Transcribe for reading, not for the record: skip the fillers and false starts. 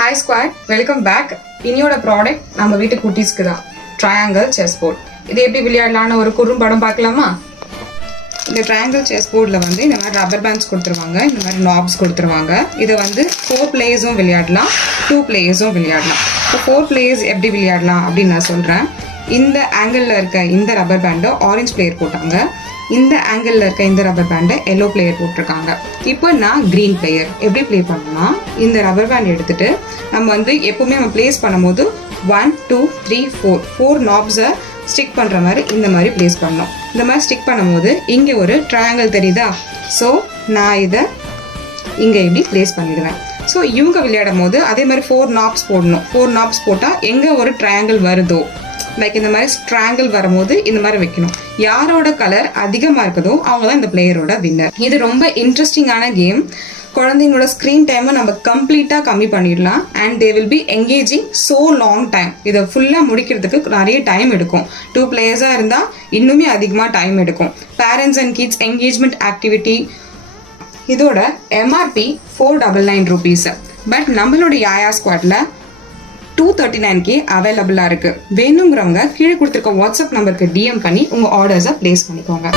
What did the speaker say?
Hi squad, welcome back. இனியோட product நம்ம வீட்டு குட்டீஸ்க்கு தான், ட்ரையாங்கிள் செஸ் போர்ட். இது எப்படி விளையாடலான்னு ஒரு குறும்படம் பார்க்கலாமா? இந்த ட்ரையாங்கிள் செஸ் போர்டில் வந்து இந்த மாதிரி ரப்பர் பேண்ட்ஸ் கொடுத்துருவாங்க, இந்த மாதிரி நாப்ஸ் கொடுத்துருவாங்க. இதை வந்து 4 பிளேயர்ஸும் விளையாடலாம், 2 பிளேயர்ஸும் விளையாடலாம். இப்போ 4 பிளேயர்ஸ் எப்படி விளையாடலாம் அப்படின்னு நான் சொல்கிறேன். இந்த ஆங்கிளில் இருக்க இந்த ரப்பர் பேண்டை ஆரஞ்சு பிளேயர் போட்டாங்க, இந்த ஆங்கிளில் இருக்க இந்த ரப்பர் பேண்டை எல்லோ பிளேயர் போட்டிருக்காங்க. இப்போ நான் க்ரீன் பிளேயர். எப்படி ப்ளே பண்ணணும்னா, இந்த ரப்பர் பேண்ட் எடுத்துகிட்டு நம்ம வந்து எப்போவுமே நம்ம ப்ளேஸ் பண்ணும்போது 1 2 3 4 நாப்ஸை ஸ்டிக் பண்ணுற மாதிரி இந்த மாதிரி ப்ளேஸ் பண்ணணும். இந்த மாதிரி ஸ்டிக் பண்ணும்போது இங்கே ஒரு ட்ரையாங்கிள் தெரியுதா? ஸோ நான் இதை இங்கே இப்படி ப்ளேஸ் பண்ணிடுவேன். ஸோ இவங்க விளையாடும் போது அதே மாதிரி 4 நாப்ஸ் போடணும். 4 நாப்ஸ் போட்டால் எங்கே ஒரு ட்ரையாங்கிள் வருதோ, லைக் இந்த மாதிரி ட்ரையாங்கிள் வரும்போது இந்த மாதிரி வைக்கணும். யாரோட கலர் அதிகமாக இருக்குதோ அவங்க தான் இந்த பிளேயரோட வின்னர். இது ரொம்ப இன்ட்ரெஸ்டிங்கான கேம். குழந்தைங்களோட ஸ்க்ரீன் டைமை நம்ம கம்ப்ளீட்டாக கம்மி பண்ணிடலாம். And they will be engaging so long time. இதை ஃபுல்லாக முடிக்கிறதுக்கு நிறைய டைம் எடுக்கும். 2 பிளேயர்ஸாக இருந்தால் இன்னுமே அதிகமாக டைம் எடுக்கும். Parents and kids engagement activity. இதோட எம்ஆர்பி 499 rupees. பட் நம்மளோட யாயா ஸ்குவாட்ல 239K அவைலபிளாக இருக்குது. வேணுங்கிறவங்க கீழே கொடுத்துருக்க வாட்ஸ்அப் நம்பருக்கு DM பண்ணி உங்கள் ஆர்டர்ஸை ப்ளேஸ் பண்ணிக்கோங்க.